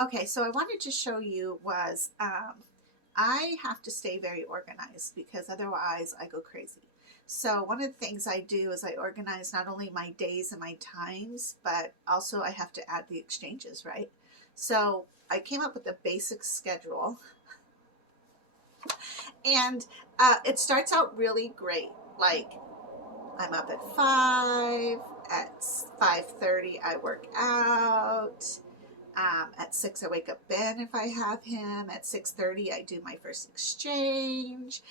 Okay, so I wanted to show you was I have to stay very organized because otherwise I go crazy. So one of the things I do is I organize not only my days and my times, but also I have to add the exchanges, right? So I came up with a basic schedule, and it starts out really great. Like, I'm up at 5, at 5:30 I work out. At 6 I wake up Ben if I have him. At 6:30 I do my first exchange,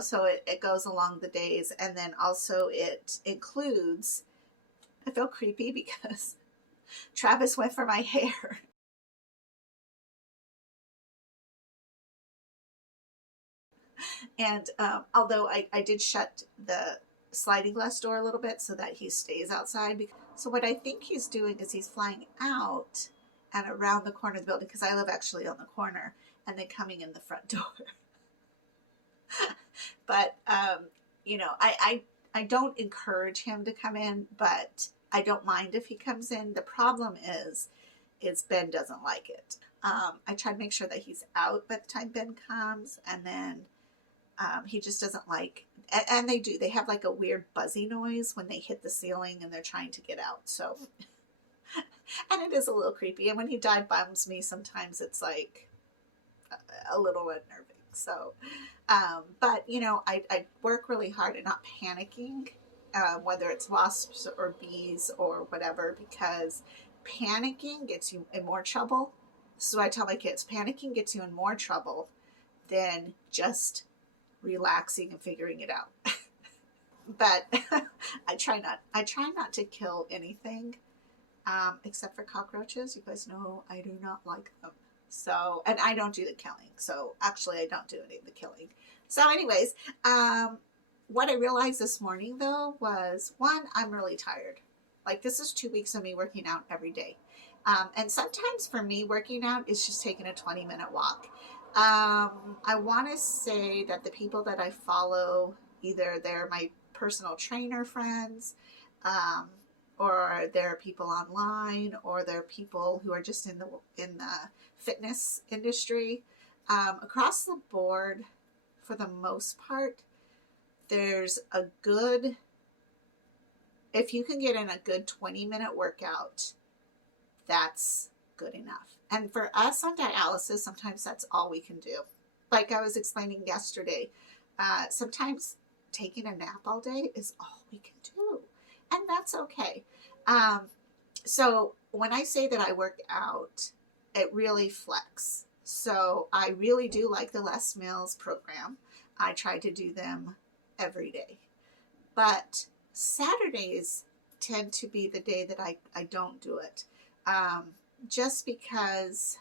so it goes along the days. And then also it includes, I feel creepy because Travis went for my hair. And although I did shut the sliding glass door a little bit so that he stays outside. So what I think he's doing is he's flying out and around the corner of the building, because I live actually on the corner, and then coming in the front door. But I don't encourage him to come in, but I don't mind if he comes in. The problem is Ben doesn't like it. I try to make sure that he's out by the time Ben comes, and then he just doesn't like, and they have like a weird buzzy noise when they hit the ceiling and they're trying to get out. So, and it is a little creepy. And when he dive bombs me, sometimes it's like a little unnerving. So, but I work really hard at not panicking, whether it's wasps or bees or whatever, because panicking gets you in more trouble. So I tell my kids, panicking gets you in more trouble than just relaxing and figuring it out. But I try not to kill anything, except for cockroaches. You guys know I do not like them. So, and I don't do the killing. So actually I don't do any of the killing. So anyways, what I realized this morning though was, one, I'm really tired. Like, this is 2 weeks of me working out every day. And sometimes for me, working out is just taking a 20-minute walk. I want to say that the people that I follow, either they're my personal trainer friends, or they're people online, or they're people who are just in the fitness industry. Across the board, for the most part, there's a good, if you can get in a good 20-minute workout, that's good enough. And for us on dialysis, sometimes that's all we can do. Like I was explaining yesterday, sometimes taking a nap all day is all we can do. And that's okay. So when I say that I work out, it really flex. So I really do like the Less Meals program. I try to do them every day. But Saturdays tend to be the day that I don't do it. Just because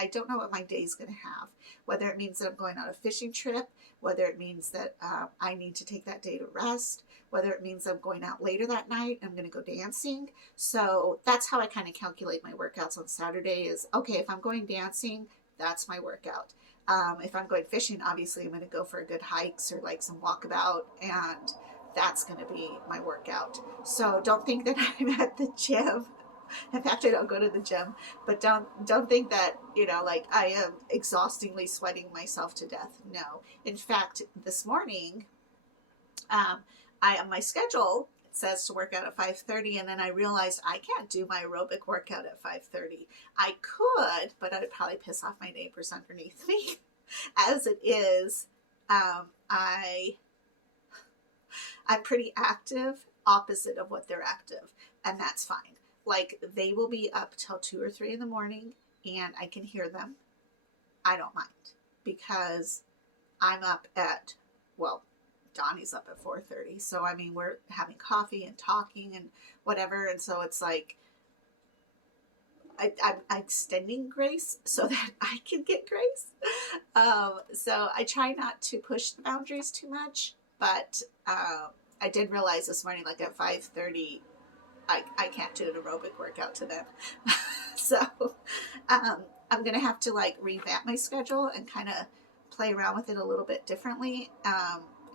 I don't know what my day's going to have, whether it means that I'm going on a fishing trip, whether it means that I need to take that day to rest, whether it means I'm going out later that night, I'm going to go dancing. So that's how I kind of calculate my workouts on Saturday is, okay, if I'm going dancing, that's my workout. If I'm going fishing, obviously I'm going to go for a good hikes or like some walkabout, and that's going to be my workout. So don't think that I'm at the gym. In fact, I don't go to the gym, but don't think that, like I am exhaustingly sweating myself to death. No. In fact, this morning, on my schedule, it says to work out at 5:30, and then I realized I can't do my aerobic workout at 5:30. I could, but I'd probably piss off my neighbors underneath me. As it is, I'm pretty active, opposite of what they're active, and that's fine. Like, they will be up till 2 or 3 in the morning and I can hear them. I don't mind, because I'm up at, well, Donnie's up at 4:30. So, I mean, we're having coffee and talking and whatever. And so it's like, I'm extending grace so that I can get grace. So I try not to push the boundaries too much, but I did realize this morning, like at 5:30, I can't do an aerobic workout to them. So I'm going to have to like revamp my schedule and kind of play around with it a little bit differently.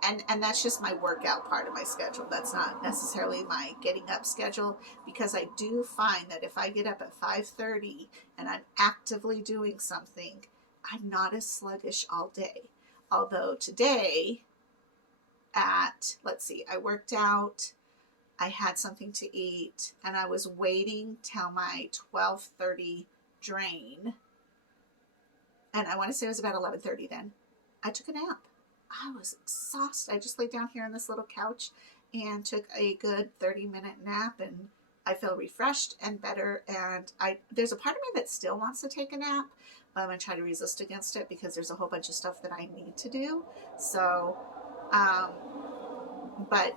and that's just my workout part of my schedule. That's not necessarily my getting up schedule, because I do find that if I get up at 5:30 and I'm actively doing something, I'm not as sluggish all day. Although today let's see, I worked out, I had something to eat, and I was waiting till my 12:30 drain, and I want to say it was about 11:30 then. I took a nap. I was exhausted. I just laid down here on this little couch and took a good 30-minute nap, and I feel refreshed and better. And there's a part of me that still wants to take a nap, but I'm going to try to resist against it because there's a whole bunch of stuff that I need to do. So, but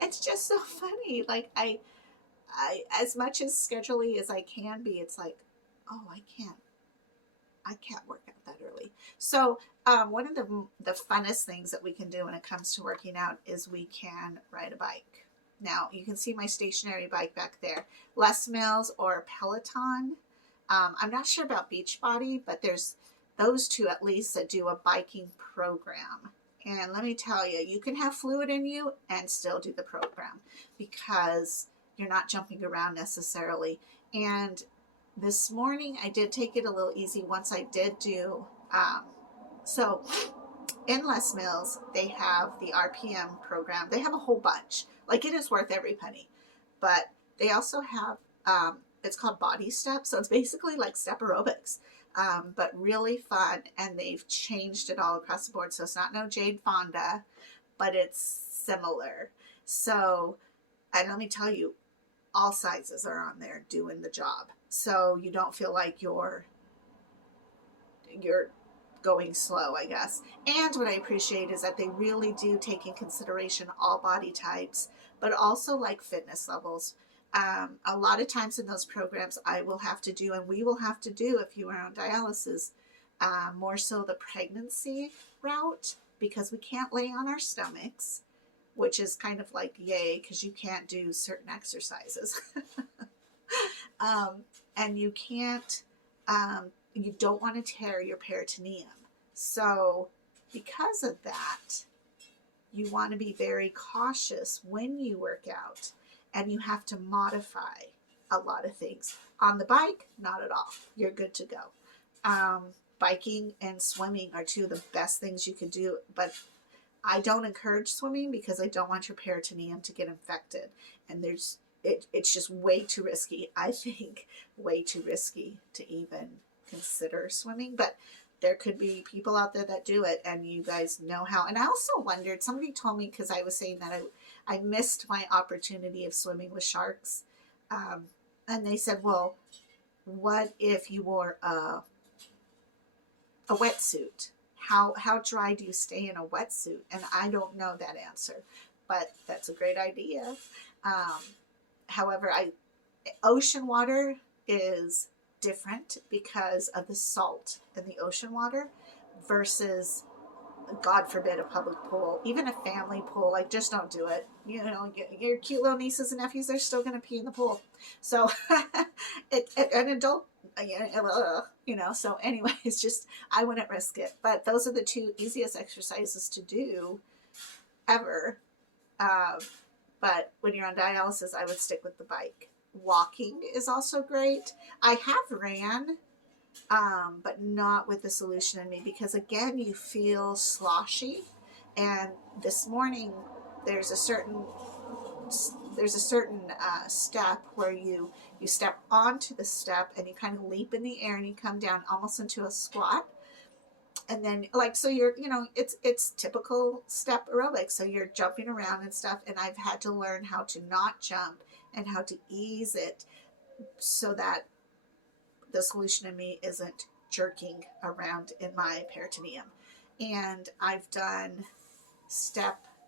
it's just so funny. Like I, as much as schedule-y as I can be, it's like, oh, I can't work out that early. So one of the funnest things that we can do when it comes to working out is we can ride a bike. Now you can see my stationary bike back there, Les Mills or Peloton. I'm not sure about Beachbody, but there's those two at least that do a biking program. And let me tell you, you can have fluid in you and still do the program because you're not jumping around necessarily. And this morning I did take it a little easy once I did do, so in Les Mills, they have the RPM program. They have a whole bunch. Like, it is worth every penny. But they also have, it's called Body Step. So it's basically like step aerobics, but really fun. And they've changed it all across the board. So it's not no Jade Fonda, but it's similar. So, and let me tell you, all sizes are on there doing the job. So you don't feel like you're going slow, I guess. And what I appreciate is that they really do take in consideration all body types, but also like fitness levels. A lot of times in those programs I will have to do, and we will have to do if you are on dialysis, more so the pregnancy route, because we can't lay on our stomachs, which is kind of like yay, because you can't do certain exercises. And you can't, you don't want to tear your peritoneum. So because of that, you want to be very cautious when you work out, and you have to modify a lot of things. On the bike, not at all. You're good to go. Biking and swimming are two of the best things you can do, but I don't encourage swimming because I don't want your peritoneum to get infected. And it's just way too risky. I think way too risky to even consider swimming, but there could be people out there that do it, and you guys know how. And I also wondered, somebody told me, because I was saying that I missed my opportunity of swimming with sharks. And they said, well, what if you wore a wetsuit? How dry do you stay in a wetsuit? And I don't know that answer, but that's a great idea. However, ocean water is different because of the salt in the ocean water versus, God forbid, a public pool, even a family pool. Like, just don't do it. You know, your cute little nieces and nephews, they're still going to pee in the pool. So an adult, you know, so anyways, just, I wouldn't risk it. But those are the two easiest exercises to do ever. But when you're on dialysis, I would stick with the bike. Walking is also great. I have ran, but not with the solution in me, because again, you feel sloshy. And this morning, there's a certain step where you step onto the step and you kind of leap in the air and you come down almost into a squat. And then, like, so you're, you know, it's typical step aerobics. So you're jumping around and stuff. And I've had to learn how to not jump and how to ease it so that the solution in me isn't jerking around in my peritoneum. And I've done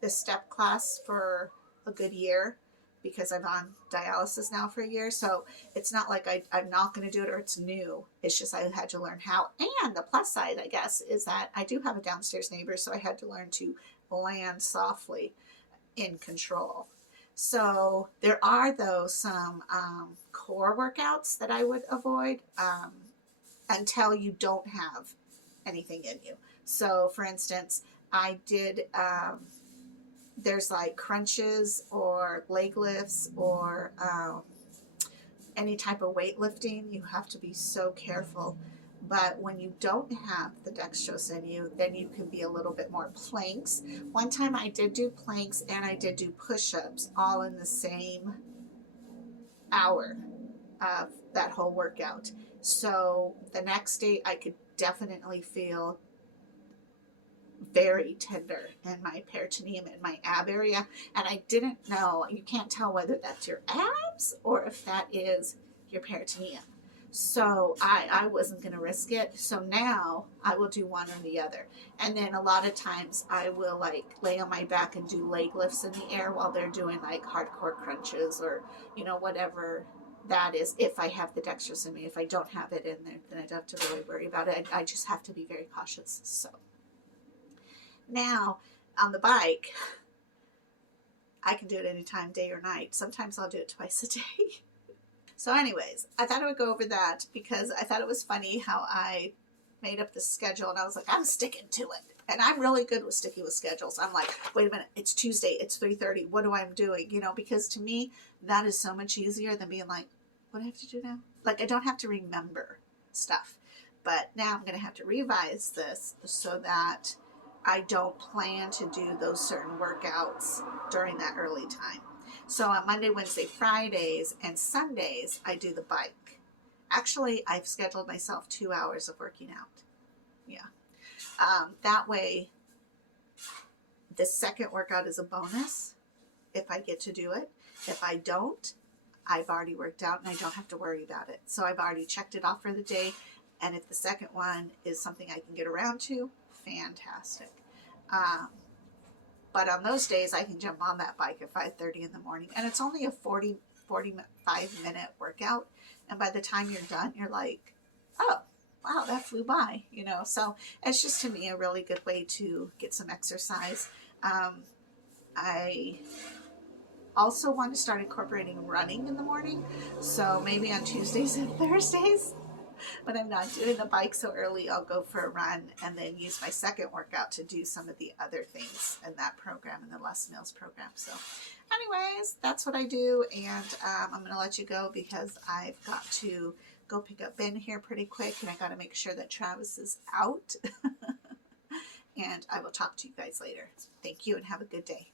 this step class for a good year, because I'm on dialysis now for a year. So it's not like I'm not going to do it or it's new. It's just I had to learn how. And the plus side, I guess, is that I do have a downstairs neighbor, so I had to learn to land softly in control. So there are, though, some core workouts that I would avoid until you don't have anything in you. So, for instance, I did, there's like crunches or leg lifts or any type of weightlifting. You have to be so careful. But when you don't have the dextrose in you, then you can be a little bit more planks. One time I did do planks and I did do push-ups all in the same hour of that whole workout. So the next day I could definitely feel very tender in my peritoneum and my ab area, and I didn't know, you can't tell whether that's your abs or if that is your peritoneum. So I wasn't going to risk it. So now I will do one or the other. And then a lot of times I will like lay on my back and do leg lifts in the air while they're doing like hardcore crunches or, you know, whatever that is, if I have the dextrose in me. If I don't have it in there, then I don't have to really worry about it. I just have to be very cautious. So now on the bike, I can do it anytime, day or night. Sometimes I'll do it twice a day. So anyways, I thought I would go over that because I thought it was funny how I made up this schedule and I was like, I'm sticking to it. And I'm really good with sticking with schedules. I'm like, wait a minute, it's Tuesday, it's 3:30. What do I doing? You know, because to me, that is so much easier than being like, what do I have to do now? Like, I don't have to remember stuff. But now I'm going to have to revise this so that I don't plan to do those certain workouts during that early time. So on Monday, Wednesday, Fridays, and Sundays, I do the bike. Actually, I've scheduled myself 2 hours of working out. Yeah. That way, the second workout is a bonus if I get to do it. If I don't, I've already worked out and I don't have to worry about it. So I've already checked it off for the day. And if the second one is something I can get around to, fantastic. But on those days, I can jump on that bike at 5:30 in the morning. And it's only a 45-minute workout. And by the time you're done, you're like, oh, wow, that flew by, you know. So it's just, to me, a really good way to get some exercise. I also want to start incorporating running in the morning. So maybe on Tuesdays and Thursdays, when I'm not doing the bike so early, I'll go for a run and then use my second workout to do some of the other things in that program, in the Less Meals program. So anyways, that's what I do. And I'm going to let you go because I've got to go pick up Ben here pretty quick. And I got to make sure that Travis is out. And I will talk to you guys later. Thank you and have a good day.